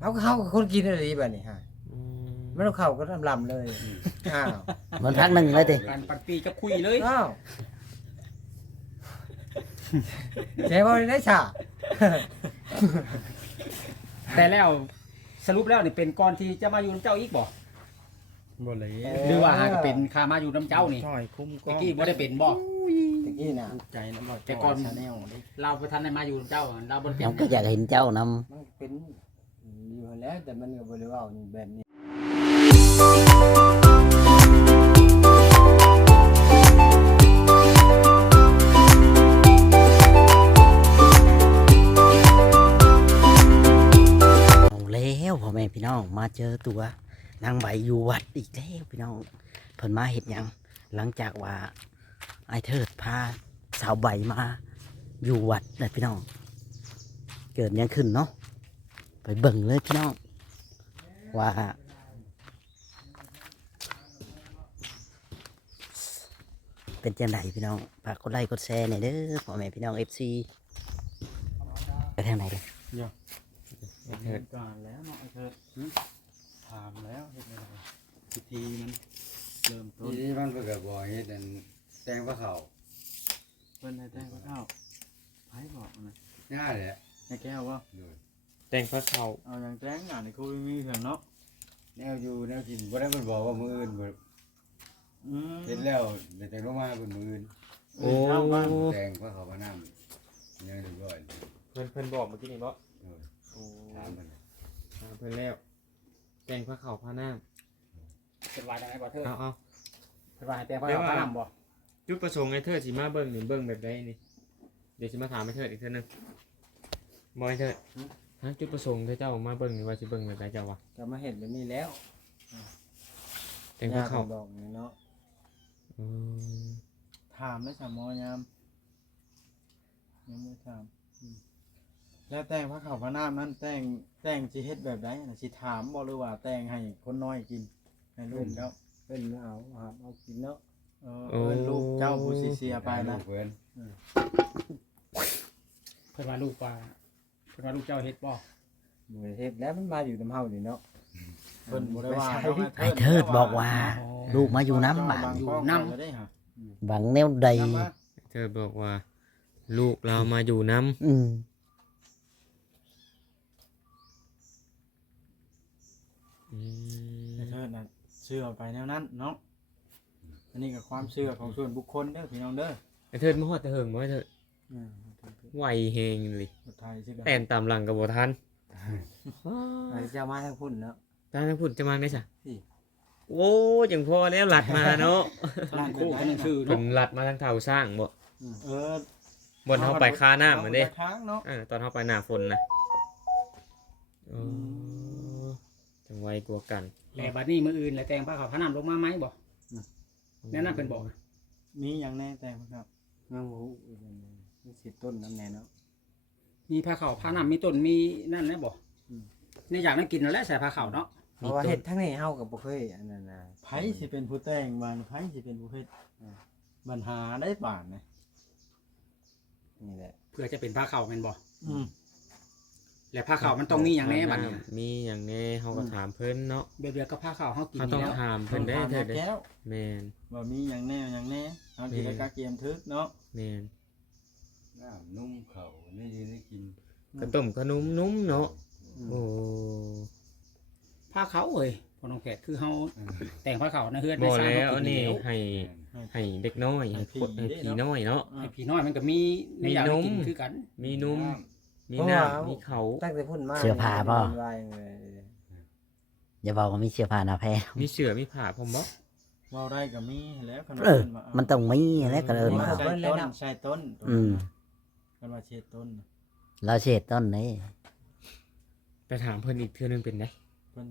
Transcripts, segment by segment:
เอาเข้ากับคนกินอะไรแบบนี้ฮะไม่ต้องเข้าก็ลำเลยอ้าว มันพักหนึ่งเลยติ การปันปีจะคุยเลย อ้าวเจ๊บอลได้ฉา แต่แล้วสรุปแล้วนี่เป็นก่อนที่จะมาอยู่น้ำเจ้าอีกบ่ บ่เลย หรือว่าหากเป็นข้ามาอยู่น้ำเจ้านี่ ช่อยคุ้มกล้ ตะ อง กี้บ่ได้เป็นบ่ ตะกี้น่ะ ถูกใจนะบ่ แต่ก่อน ชาแนลเด้ เราไปทันได้มาอยู่น้ำเจ้าเราบ่ได้เป็ เรา น ก็อยากเห็นเจ้านำ มันเป็นอยู่แล้วแต่มันก็บริวารแบบนี้ เอาแล้วพ่อแม่พี่น้องมาเจอตัวนางใบอยู่วัดอีกแล้วพี่น้องเพิ่นมาเฮ็ดหยังหลังจากว่าไอ้เทิดพาสาวใบมาอยู่วัดเลยพี่น้องเกิดหยังขึ้นเนาะไปเบิ่งเลยพี่น้องว่าเป็นจังไดพี่น้องฝากกดไลค์กดแชร์หน่อยเด้อพ่อแม่พี่น้อง FC ไปทางไหนเลย เหตุการณ์แล้วเนาะไอ้เธอถามแล้วเฮ็ดอะไรพิธีมันเริ่มต้น ทีนี้มันก็บ่เฮ็ดอันแต่งพระเขา เพิ่นให้แต่งพระข้าวไผบอกนะ ง่ายแหละ ให้แก้วว่า โดย แต่งพระเขา เอาอย่างแต่งงานนี่คุยมีเรื่องเนาะ แนวอยู่แนวกินบ่ได้มันบอกว่ามื้ออื่นบ่ อืม เฮ็ดแล้วแต่งลงมาเป็นมื้ออื่น โอ้เช้าบ้าน แต่งพระเขาพระน้ำเนี่ยเรียบร้อย เพิ่นบอกเมื่อกี้นี่บ่ โดย โอ้ ถามมัน ถามเพิ่นแล้ว แต่งพระเขาพระน้ เป็นว่าจังไดบ่เธอ ำเอา เป็นว่าให้แต่พระเราพระนำบ่ จุดประสงค์ไอ้เทิดสิมาเบิ่งนี่เบิ่งแบบใดนี่เดี๋ยวสิมาถามไอ้เทิดอีกเทื่อนึงบ่ไอ้เทิดฮะจุดประสงค์ที่เจ้ามาเบิ่งนี่ว่าสิเบิ่งแบบใดเจ้าวะ จะมาเห็นแบบนี้แล้ว แต่งพระเขา ดอกนี่เนาะ อืม ถามได้สามอยามยังไม่ถามแล้วแต่งพระข้าวพระน้ำนั้นแต่งสิเฮ็ดแบบใดน่ะสิถามบ่หรือว่าแต่งให้คนน้อยกินให้ลูกเจ้า เป็นเอาครับเอากินเนาะ เอิ้นลูกเจ้าผู้สิเสียไปนะ เพิ่น เพิ่นว่าลูกว่าเพิ่นว่าลูกเจ้าเฮ็ดบ่ บริเทศแล้วมันมาอยู่น้ำเฮานี่เนาะ เพิ่นบ่ได้ว่า ไอ้เทิดบอกว่า ลูกมาอยู่น้ำบ้าน อยู่น้ำได้ฮะ บังแนวใด เทิดบอกว่า ลูกเรามาอยู่น้ อืม ำอืม ไอ้เทิดน่ะเชื่อไปแนวนั้นเนาะอันนี้ก็ความเชื่อของส่วนบุคคลเด้อพี่น้องเด้อ ไอ้เทิดมาฮอดแต่เหิงบ่ไอ้เทิดไวเฮงเลย คนไทยสิ แต่นตามหลังก็บ่ทัน ไอ้เจ้ามาทางพุ่นเนาะ ตาทั้งพุ่นจะมาได้ซะ นี่ โอ้จังพอแล้วหลัดมาเนาะ ร้านคู่กันชื่อ เพิ่ เนาะ นหลัดมาทางเท้าสร้างบ่ เออบ นเฮาไปค้าน้ำมันเด้ ไปค้างเนาะ ตอนเฮาไปหน้าฝนนะจังไวกว่ากัน แล้วบัดนี้มื้ออื่นแล้วแต่งพระเขาพระนำลงมาไหมบ่แนั่นน่ะเพิ่นบอก มีอย่างแน่แต่งครับ เงาหูมีสิต้นน้ำแน่เนาะ มีพระเขาพระนำมีต้นมีนั่นแหละบ่ในอยากนั้นกินแล้วแหละใส่พระเขาเนาะ เพราะว่าเห็ดทั้งนี้เฮากับบ่เคยอันนั้นนะ ไผสิเป็นผู้แต่งบ้านไผสิเป็นผู้เฮ็ดปัญหาได้บ้านนะ นี่แหละ เพื่อจะเป็นพระเขาแม่นบ่ อืม แล้วพระเขามันต้องมีอย่างแน่บัดนี้ มีอย่างแน่เฮาก็ถามเพิ่นเนาะ เบียดๆกับพระเขาเฮากิน เฮา นี่ ต้อง แล้ว ถามเพิ่นได้เถิดเด้ แก้ว แม่น ว่ามีอย่างแน่อย่างแน่เอาสิได้กะเกียมทึกเนาะ แม่น น้ำนุ่มเขานี่ยืนได้กิน กระต้มขนมนุ่มเนาะโอ้ พระเขาเอ้ยพอน้องแขกคือเฮาแต่งพระเขานะเฮือน บ่ สร้าง แล้ว เฮากิ นี่ แล้ว ให้เด็กน้อยให้คนให้ผีน้อยเนาะ ให้พี่น้อยมันก็มีในอยากให้กินคือกัน มีนมมีน้ำมีเขา ตั้งแต่พุ่นมา เสื้อผ้าบ่ วายเลย อย่าบอกว่ามีเสื้อผ้าหน้าแพร มีเสือมีผ้าผมบ่ เว้าได้ก็มีแล้วขนม เออ มา มันต้องมีแล้วก็เอินมา ใช่ต้นใช่ต้น อืม กันว่าเช็ดต้น เราเฉดต้นนี้ ไปถามเพิ่นอีกเทื่อนึงเป็นได เพิ่น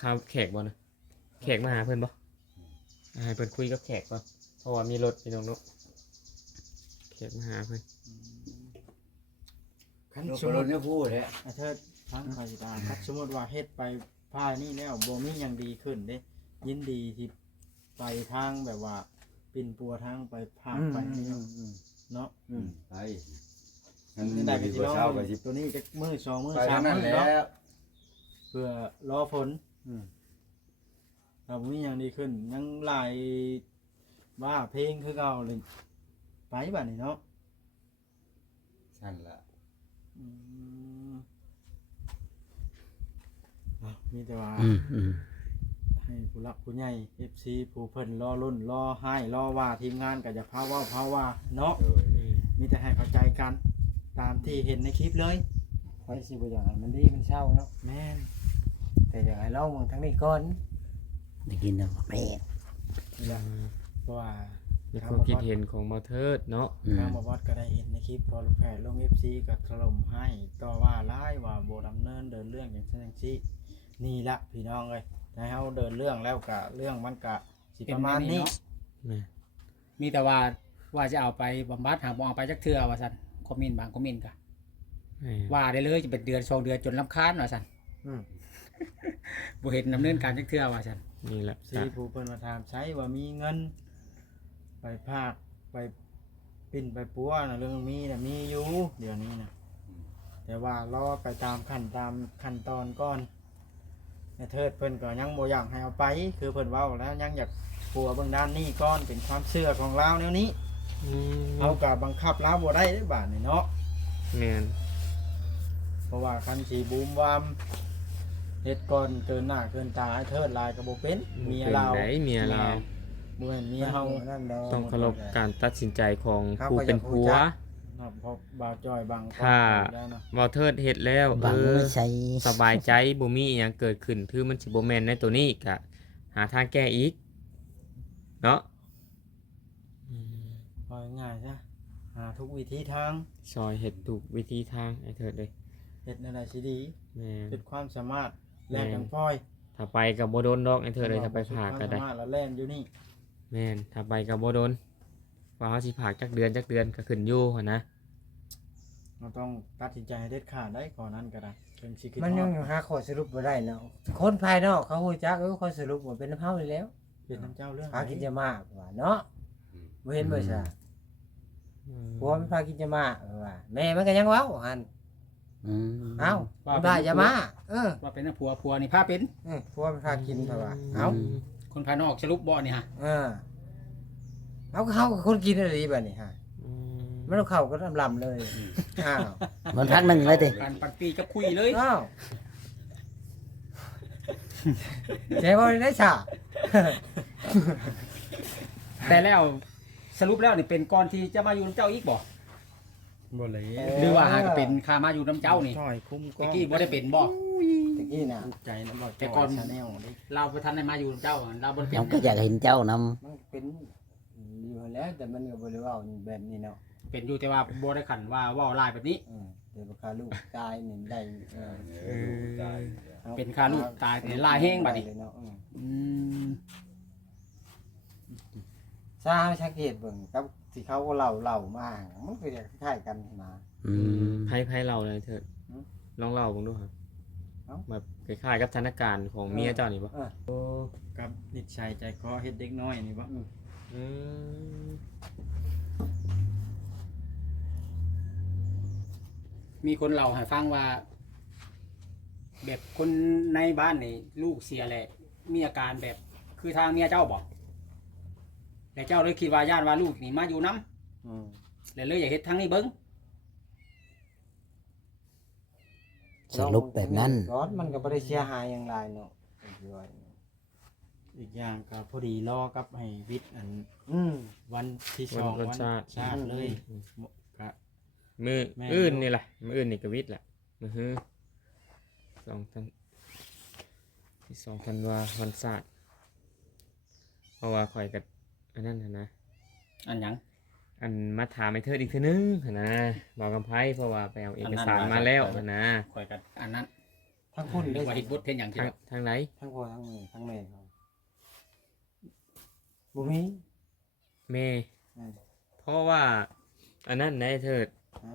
ข้าวแขกบ่นะแขกมาหาเพิ่นบ่ให้เพิ่นคุยกับแขกบ่เพราะว่ามีรถพี่น้องเนาะแขกมาหาเพิ่น คัน ลูก สม ร มุ ถ ติ เนี่ยพูดแท้ อาเทิดทางคาสิตาครับสมมุติว่าเฮ็ดไปพายนี่แล้วบ่มีหยังดีขึ้นเด้ยินดีที่ไปทางแบบว่าปิ่นปัวทางไปพากไปนี่เนาะเนาะ ไปมัน นี่ได้ก็ มี สิ บ่ ลอง เช้าไปสิ ตัวนี้จักมื้อ2มื้อ ไป 3 ทางนั้น มื้อ แล้ เนาะ ว เพื่อรอฝนถ้าบ่มีหยังดีขึ้นยังหลายว่าเพลงคือเก่าเลยไปบัดนี้เนาะ สั่นละ อืมมีแต่ว่า ให้ผู้หลักผู้ใหญ่ FC ผู้เพิ่นรอรุ่นรอให้รอว่าทีมงานก็จะพาเว่าเนาะ โดย มีแต่ให้เข้าใจกันตามที่เห็นในคลิปเลย ไว้สิบ่อยากให้มันดีมันเศร้าเนาะ แม่น แต่อยากให้เล่าเมืองทั้งนี้ก่อน ได้กินแล้วแม่ นี่แหละเพราะว่า ในความคิดเห็นของเบาเทิดเนาะ ทางบอสก็ได้เห็นในคลิปพอลูกแพทย์ลง FC ก็ถล่มให้ต่อว่าร้ายว่าบ่ดำเนินเดินเรื่องอย่างเช่นอย่างนี้นี่ละพี่น้องเอ้ยให้เฮาเดินเรื่องแล้วก็เรื่องมันก็สิประมาณนี้ แม่ มีแต่ว่าจะเอาไปบำบัดหากบ่เอาไปจักเทื่อว่าซั่นคอมเมนต์บางคอมเมนต์ก็ แม่ ว่าได้เลยจะเป็นเดือน2เดือนจนรำคาญว่าซั่น อืม บ่เห็นดำเนินการจักเทื่อว่าซั่น นี่แหละ สีผู้เพิ่นมาถามใช้ว่ามีเงิน ไปภาคไปปิ้นไปปัวนะเรื่องมีนะมีอยู่เดี๋ยวนี้นะแต่ว่ารอไปตามขั้นตอนก่อนแต่เทิดเพิ่นก็ยังบ่อยากให้เอาไป คือเพิ่นเว้าแล้วยังอยากปัวเบื้องด้านนี้ก่อนเป็นความเชื่อของเราแนวนี้ เอากับบังคับเราบ่ได้เด้อบาดนี่เนาะ แม่น เพราะว่าคันสีบูมวามเฮ็ดก่อนเกินหน้าเกินตาให้เทิดลายก็บ่เป็นเมียเรา ป็นไดเมียเรา บ่แม่นเมียเฮา นั่นดอก ต้องเคารพการตัดสินใจของ เขา ผู้ ก็ เป็น อยากรู้ ผัว จัก ครับเพราะบ่าวจอยบาง ถ้า แล้วเนาะ เบาเทิดเฮ็ดแล้ว บังไม่ใช่ สบายใจบ่มีอิหยังเกิดขึ้นคือมันสิบ่แม่นในตัวนี้ก็หาทางแก้อีกเนาะ เอาง่ายๆซะหาทุกวิธีทาง ซอยเฮ็ดถูกวิธีทางไอ้เถิดเลย เฮ็ดนั่นแหละสิดี แม่น สุดความสามารถแลกกันพลอย ถ้าไปก็บ่โดนดอกไอ้เถิดเลยถ้าไปผากก็ได้ สุความสามารถแล้วแล่นอยู่นี่ แม่นถ้าไปก็บ่โดนว่าเฮาสิผากจักเดือนก็ขึ้นอยู่หั่นนะ เราต้องตัดสินใจให้เด็ดขาดได้ก่อนนั้นก็ได้เพิ่นสิคิด มันยัง ฮอด หาข้อสรุปบ่ได้เนาะคนภายนอกเขาฮู้จักข้อสรุปว่าเป็นน้ำเฮาอยู่แล้ว เป็นน้ำเจ้าเรื่อง พากินจะมาว่าเนาะบ่เห็นบ่ซะผัวมันพากินจะมาว่าแม่มันก็ยังเว้าหั่น อืม เอ้ามันพาจะมาว่าเป็นผัวนี่พาเป็น ผัวมันพากินเพราะว่าเอ้า คนภายนอกสรุปบ่นี่ฮะ เอาก็เฮากับคนกินอะไรบัดนี้ฮะมันเอาเข้าก็ลำเลยอ้าว มันพักหนึ่งเลยติ การปันปีกับคุยเลย อ้าวเจ๊บ่ได้ซะ แต่แล้วสรุปแล้วนี่เป็นก่อนที่จะมาอยู่น้ำเจ้าอีกบ่ บ่เลย หรือว่าหากเป็นข้ามาอยู่น้ำเจ้านี่ ช่อยคุ้มกล้ ตะ อง กี้บ่ได้เป็นบ่ ตะกี้น่ะ ถูกใจนะบ่ แต่ก่อน ชาแนลดิ เราไปทันได้มาอยู่น้ำเจ้าเราบ่ได้เป็ เรา น ก็อยากเห็นเจ้าน มันเป็นอยู่แล้วแต่มันก็บ่ได้เว้าแบบนี้เนาะ เป็นอยู่แต่ว่าบ่ได้ขันว่าเว้าลายแบบนี้ เดี๋ยวพาลูกตายนี่ได้ ตาย เป็นค่าลูกตายแต่ลายแห้งบัดนี้ เนาะ อืม ซาชักเกตเบิ่งกับที่เขาเล่ามามันก็จะคล้ายกันนะ ำอืม ไพ่เล่าเลยเถิด อืม ลองเล่าเบิ่งดูครับ เอ้า แบบคล้ายๆกับสถานการณ์ของเมียเจ้านี่บ่ กับนิสัยใจคอเฮ็ดเด็กน้อยนี่บ่ อืม มีคนเล่าให้ฟังว่า แบบคนในบ้านนี่ลูกเสียแหละมีอาการแบบคือทางเมียเจ้าบ่แต่เจ้าเลยคิดว่าย่านว่าลูกนี่มาอยู่น้ำเลยอยากเฮ็ดทางนี้เบิ่ง สรุปแบบนั้น ร้อนมันก็บ่ได้เสียหายอย่างไรเนาะ อีกอย่างก็พอดีรอกับให้วิทย์อัน อืม วันที่ วัน 2 วันชาติ ชาติเลยก็ มือ แม่น อื่นนี่แหละมืออื่นนี่ก็วิทย์แหละมือฮือที่สองธันวาวันศาสตร์เพราะว่าข่อยกับอันนั้นน่ะนะ อันหยัง อันมาถามไอ้เทิดอีกทีนึงหั่นนะบอกกำไพเพราะว่าไปเอาเอกสาร อันนั้น มาแล้วหั่นนะ ข่อยกันอันนั้น ทั้งคุณได้ ว่าเฮ็ดบทเฮ็ดหยังที่ ทาง ว่า ทางไหน ทั้งพ่อทั้งแม่ทั้งแม่เขาบ่มี แม่ อืม เพราะว่าอันนั้นนายเทิด ฮะ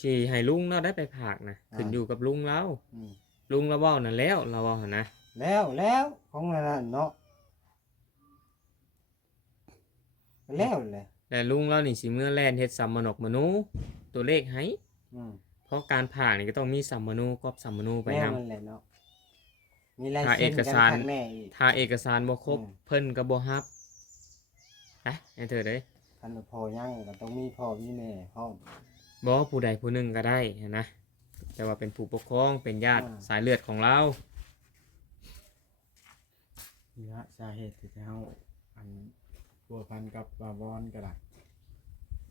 ชีให้ลุงเราได้ไปผากนะขึ้นอยู่กับลุงเรา อืม ลุงเราเว้านั่นแล้วเราเว้าหั่นนะ แล้วของนั่นเนาะแล้วแหละ แต่ลุงเรานี่สิเมื่อแล่นเฮ็ดสัมมนกมนูตัวเลขให้ อืม เพราะการผ่านี่ก็ต้องมีสัมมนูกอบสัมมนูไป แม่ นำ มันแหละเนาะ มีลาย ถ้า เซ็น เอก กัน สาร ข้างแน่อีก ถ้าเอกสารบ่ครบ อืม เพิ่นก็บ่รับไอ้เถิดเด้ย คันว่าพ่อยังก็ต้องมีพ่อมีแม่พร้อม บ่ผู้ใดผู้หนึ่งก็ได้หั้นนะแต่ว่าเป็นผู้ปกครองเป็นญาติ อ่า สายเลือดของเรา นี่ละสาเหตุที่เฮาอันพัวพันกับบาวอนก็ได้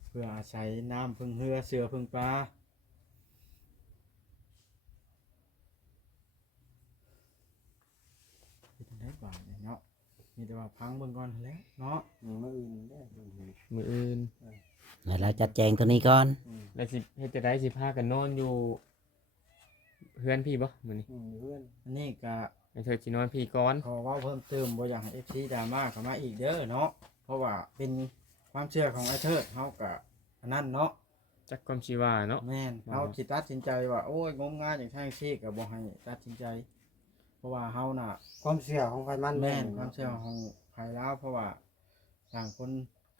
เพื่ออาศัยน้ำพึ่งเรือเสือพึ่งปลาเป็นได้บาทเนี่ยเนาะมีแต่ว่าพังเบิ่งก่อนแหล้วเนาะ มื้ออื่นเด้อมื้ออื่น มื้ออื่น แล้วเราจัดแจงตัวนี้ก่อน แล้วสิเฮ็ดจะได้สิพากันนอนอยู่เฮือนพี่บ่มื้อนี้ เพื่อน อันนี้ก็ ไอ้เถิดสินอนพี่ก่อน ขอเว่าเพิ่มเติมบ่อยากให้ FC ดราม่าเข้ามาอีกเด้อเนาะเพราะว่าเป็นความเชื่อของไอ้เทิดเฮาก็อันนั้นเนาะ จักความสิว่าเนาะ แม่นเฮาสิตัดสินใจว่าโอ้ยงมงายอย่างทางซี่ก็บ่ให้ตัดสินใจ เพราะว่าเฮาน่ะ ความเชื่อของไฟมัน แม่นความเชื่อของภายแล้วเพราะว่าต่างคน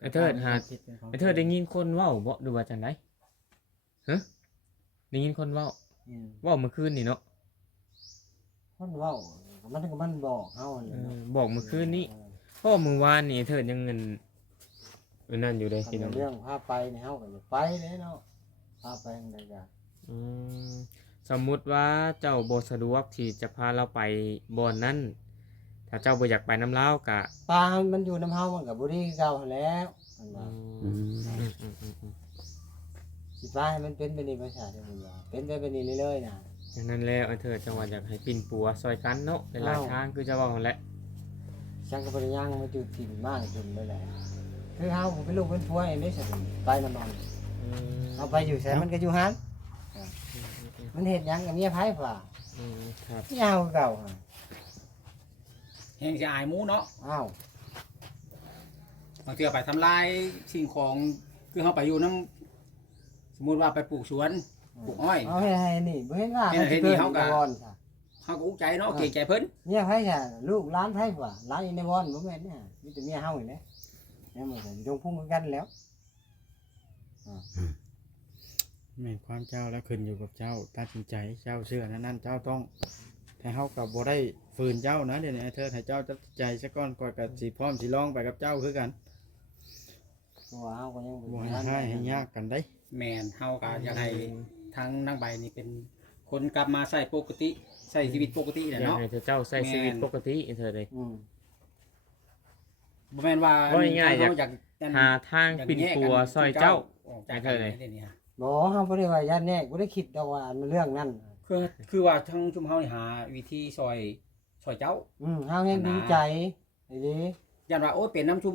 ไอ้เถิดหา คิดเป็นของ ไอ้เถิดได้ยินคนเว้าบ่ดูว่าจังไดฮะได้ยินคนเว้า อืม เว้าเมื่อคืนนี่เนาะ คนเว้ามันบอกเฮา เอ เลยเนาะ อบอกเมื่อคืนนี้เพราะว่ามื้อวานนี่ไอ้เถิดยังเงินนั่นอยู่เด้พี่น้อง เรื่องพาไปนี่เฮาก็จะไปเลยเนาะพาไปทางใดก็ อืมสมมุติว่าเจ้าบ่สะดวกที่จะพาเราไปบ่อนนั้นถ้าเจ้าบ่อยากไปน้ำลาวก็ ปลามันอยู่น้ำเฮามันก็บ่ดีคือเก่าหั้นแหล้วมันว่า อืม สิปลาให้มันเป็นไปนี่บ่ใช่เด้อมันว่าเป็นไปนี่เลยๆน่ะ อย่างนั้นแล้วไอ้เถิดจังหวัดอยากให้ปิ่นปัวซอยกันเนาะหลายๆทางคือจะเว้าหั่นแหละ ช่างก็บ่ได้ย่างมาจุดถิ่นมากจนเลยแหละคือเฮาผมเป็นลูกเป็นผัวเองได้สิไปน้ำมัน อืม เอาไปอยู่ไสมันก็อยู่หันมันเฮ็ดหยังกับเมียไผฝ่า ครับ ยาวคือเก่าหั่น แห่งสิอายหมูเนาะ อ้าว บางเทื่อไปทำลายสิ่งของคือเฮาไปอยู่นำสมมุติว่าไปปลูกสวนปลูกอ้อย เอาให้นี่บ่เห็นว่า เฮ็ดนี่เฮาก็ วอนซะ เฮาก็อุกใจเนาะเกรงใจเพิ่น เมียไผซะลูกหลานไผฝ่าหลานอีในวอนบ่แม่นเนี่ยมีแต่เมียเฮานี่แหละแม่นบ่ได้อยู่ตรงพุ่งกันแล้ว แม่นความเจ้าแล้วขึ้นอยู่กับเจ้าตัดสินใจเจ้าเชื่อนั้นเจ้าต้องแต่เฮาก็บ่ได้ฝืนเจ้านะเดี๋ยวนี้ไอ้เทิดให้เจ้าตัดสินใจซะก่อนก่อนก็สิพร้อมสิลองไปกับเจ้าคือกัน เพราะว่าเฮาก็ยัง บ่ให้ยากกันได้ แม่นเฮาก็อยากให้ทางนางใบนี่เป็นคนกลับมาใช้ปกติใช้ชีวิตปกติแหละ อยาก เนาะ ให้เจ้าใช้ชีวิตปกติไอ้เถิดเลย บ่แม่นว่า ว่าง่ายๆ เฮอยาก หาทางปิ่นปัวซอยเจ้า ออกจากกันได้นี่ฮะ บ่เฮาบ่ได้ว่าย่านแน่บ่ได้คิดดอกว่าเรื่องนั้น คือว่าทั้งชุมเฮานี่หาวิธีซอยเจ้า เฮายังดีใจไอ้ดิ ยันว่าโอ้ยเป็นน้ำชุ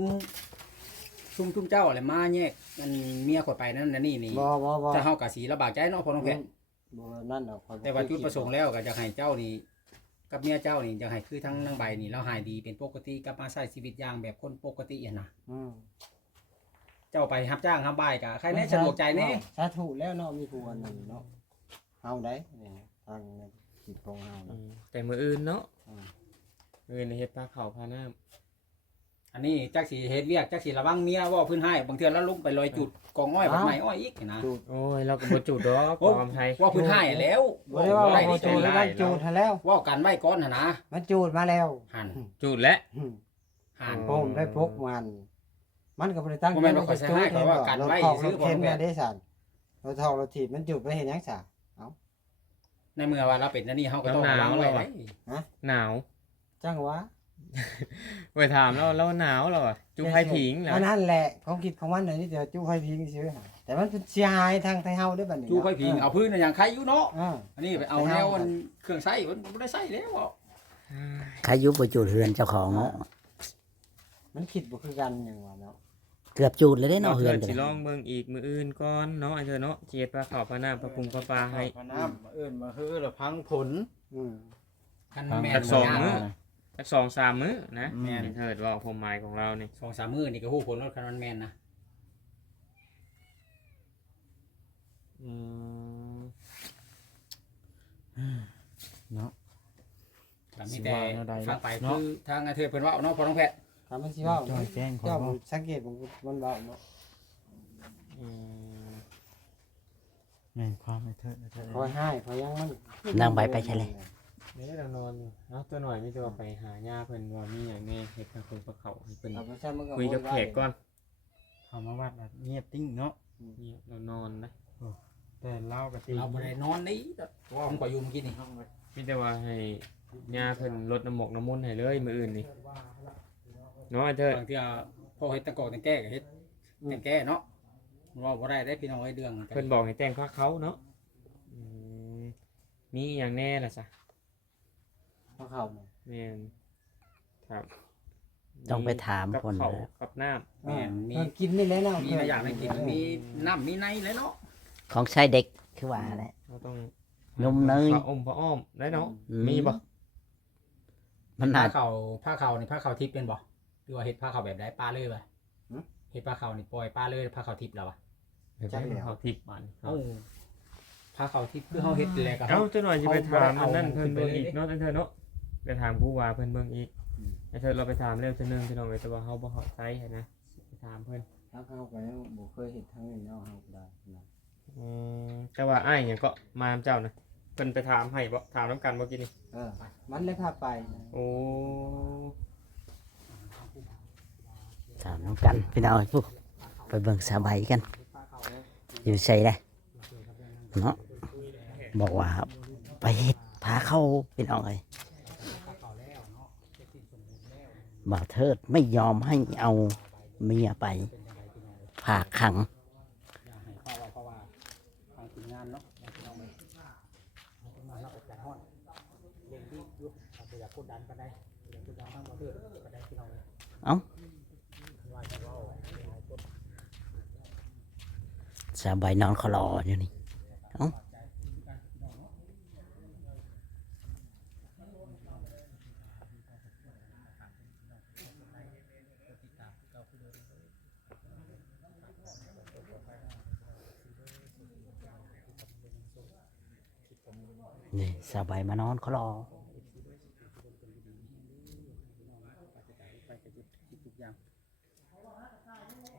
มเจ้าอะไรมาแยกมันเมียข่อยไปนั่นนี่นี่ บ่ จะเฮาก็สิลำบากใจเนาะพ่อน้องแพทย์ บ่นั่นดอกข้อยบ่ แต่ว่าจุดประสงค์แล้วก็อยากให้เจ้านี่กับเมียเจ้านี่อยากให้คือทั้งนางใบนี่เราหายดีเป็นปกติกลับมาใช้ชีวิตอย่างแบบคนปกติอ่ะนะ อืม เจ้าไปรับจ้างรับบ่ายก็ใครแน่สะดวกใจแน่ สาธุแล้วเนาะมีผู้อันนั้นเนาะเฮาได้เนี่ยทางในจิตของเฮา อื เนาะ มแต่มื้ออื่นเนาะ อืม มื้ออื่นเฮ็ดปลาข้าวพาน้ำ อันนี้จักสิเฮ็ดเวียกจักสิระวังเมียว่าเพิ่นให้บางเทื่อแล้วลุกไปลอยจุดกองอ้อยบัดใหม่อ้อยอีกนะ โอ้ยเราก็บ่จุดดอก โอ้ ความไทย ว่าเพิ่นให้แล้ว บ่ได้ว่า ได้ บ่ ดี จูด ใจ แล้วมันจูดให้แล้ว ว่ากันไว้ก่อนหั่นนะ มันจูดมาแล้ว หั่น จุดแล้ว อืม หั่น ผมได้พกมันก็บ่ได้ตั้ง บ่แม่นว่าข้อยสิให้เขาว่ากันไว้ซื้อบ่ เข็น แม่ มาน ได้สั่นเราทอกเราถีบมันจูดไปเฮ็ดหยังซะ ในเมื่อว่าเราเป็นอันนี้เฮาก็ต้องระวังไว้ไว้ หนาว จังหวะ ไปถามเราหนาวเราอ่ะจุไผผิงแล้ว อันนั้นแหละความคิดของมันน่ะนี่เดี๋ยวจูไผพิงซื่อๆแต่มันเสียหายทางไทเฮาด้วยบัดนี้ จูไฟผิงเอาพื้นอย่างใครอยู่เนาะ อ่า อันนี้ไปเอาแนวมันเครื่องใช้มันบ่ได้ใช้แล้วอ่ะ ใครยุบไปจูดเฮือนเจ้าของเนาะ มันคิดบ่คือกันหยังว่าเนาะ เกือบจูดเลยได้ เรา เนาะเฮื เถิ อน ด กัน สิลองเบิ่งอีกมื้ออื่นก่อนเนาะไอ้เถิดเนาะเจียดปลาข้าวพาน้ำปลาปุงปลาปลาให้ พน้ำมาเอิ้นมาฮือแล้วพังผล อืม คันแม่น สักสองมื้อ สัก 2-3 มื้อนะ แม่น ไอ้เถิดว่าความหมายของเรานี่ 2-3 มื้อนี่ก็ฮู้ผลรถคันมันแม่นนะ อืม เนาะ ก็มีแต่ สิว่าแนวใด ฟังไป เนาะ คือทางอาเธอเพิ่นเว้าเนาะพ่อน้องแพทย์ ถ้ามันสิเว้า จ้อยแจ้งขอ เจ้า บ่ สังเกตมันเว้าเนาะ อืม แม่นความไอ้เทิดไอ้เทิด คอยให้คอยยังมัน นางใบไปใช่เลย นี่เรานอนอยู่เนาะตัวหน่อยมีตัวไปหาหญ้าเพิ่นว่ามีหยังแน่เฮ็ดทางคนปลาเขาให้เพิ่น เอาไปซั่นมันก็ คุยกับแขกก่อน เขามาวัดแบบเงียบติ้งเนาะ เงียบเรานอนนะ แต่เล่ากับตี เราบ่ได้นอนนี่ว่าผมก็อยู่เมื่อกี้นี่ มีแต่ว่าให้หญ้าเพิ่นลดน้ำหมกน้ำมนต์ให้เลยมื้ออื่นนี่เนาะไอ้เถิด บางทีพอเฮ็ดตะกอกตะแก้ก็เฮ็ดตะแก้เนาะว่าบ่ได้ได้พี่น้องไอ้เรื่อง เพิ่นบอกให้แต่งผ้าเขาเนาะอืมมีหยังแน่ล่ะซะ พอเข้า แม่นครับ ต้องไปถาม กับ คน เขา นะ กับน้ำ แม่นมี กินนี่แหละเนาะ มีหลายอย่างให้กินมีน้ำมีในเลยเนาะ ของใช้เด็กคือว่าแหละ เราต้อง นมเนย ผ้าอมผ้าอ้อมได้เนาะมีบ่ มันอา ผ้า จ เขานี่ผ้าเขาทิพย์เป็นบ่หรือว่าเฮ็ดผ้าเขาแบบใดป้าเลยบ่เฮ็ดผ้าเขานี่ปล่อยป้าเลยผ้าเขาทิพย์แล้ววะ เขาทิพย์มัน เอ้าผ้าเขาทิพย์คือเฮาเฮ็ดแล้วก็ เอ้าเจ้าหน่อยจะไปถาม เอา อันนั่น เอา เพิ่นเบิ่งอีก ไปเลย เนาะไอ้เธอเนาะไปถามผู้ว่าเพิ่นเบิ่งอีกไอ้เธอเราไปถามเรื่องเจ้านึงพี่น้องไอ้แต่ว่าเฮาบ่เข้าใจหั้นนะไปถามเพิ่น ถ้าเข้าไปแล้วบ่เคยเห็นทางนี้เนาะเฮาก็ได้นะ แต่ว่าอ้ายหยังก็มานำเจ้านะเพิ่นไปถามให้บ่ถามนํกันบ่กินนี่ มันเลยพาไปนะ โอ้ ถามน้องกันพี่น้องพวกไปเบิ่งสาวใบกัน อยู่ใส่ได้เนาะบอกว่าไปเฮ็ดพาเข้าพี่น้องเลยบ่าวเทิดไม่ยอมให้เอาเมียไปฝากขัง อย่าให้เพราะว่าทางทีมงานเนาะพี่น้องเอ้ยมาเนาะจัดฮ้อนเร่งรีบอยู่บ่อยากกดดันปานใดบ่อยากกดดันทางบ่เถิดปานใดพี่น้องเอ้ย เอ้า ว่าสิเว้าหลายคน สาวใบนอนคลออยู่นี่เอ้า นี่สบายมานอนเขารอ ไปกระจุดคิดทุกอย่าง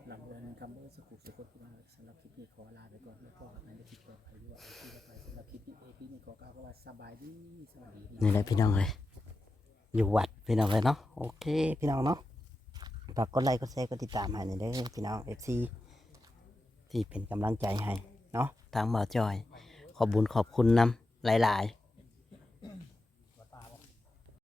หลังเดือนคำว่าสุขุสุขพี่น้องสำหรับคลิปนี้ขอลาไปก่อนแล้วก็ในคลิปต่อไปด้วยที่จะไปสำหรับคลิปนี้พี่นี่ขอกล่าวว่าสบายดีสวัสดี นี่แหละพี่น้องเลย อยู่วัดพี่น้องเลยเนาะ โอเค พี่น้องเนาะฝากกดไลค์กดแชร์กดติดตามให้หน่อยเด้อพี่น้อง FC ที่เป็นกำลังใจให้เนาะทางบ่าวจอย ขอบคุญขอบคุณนำหลาย ๆ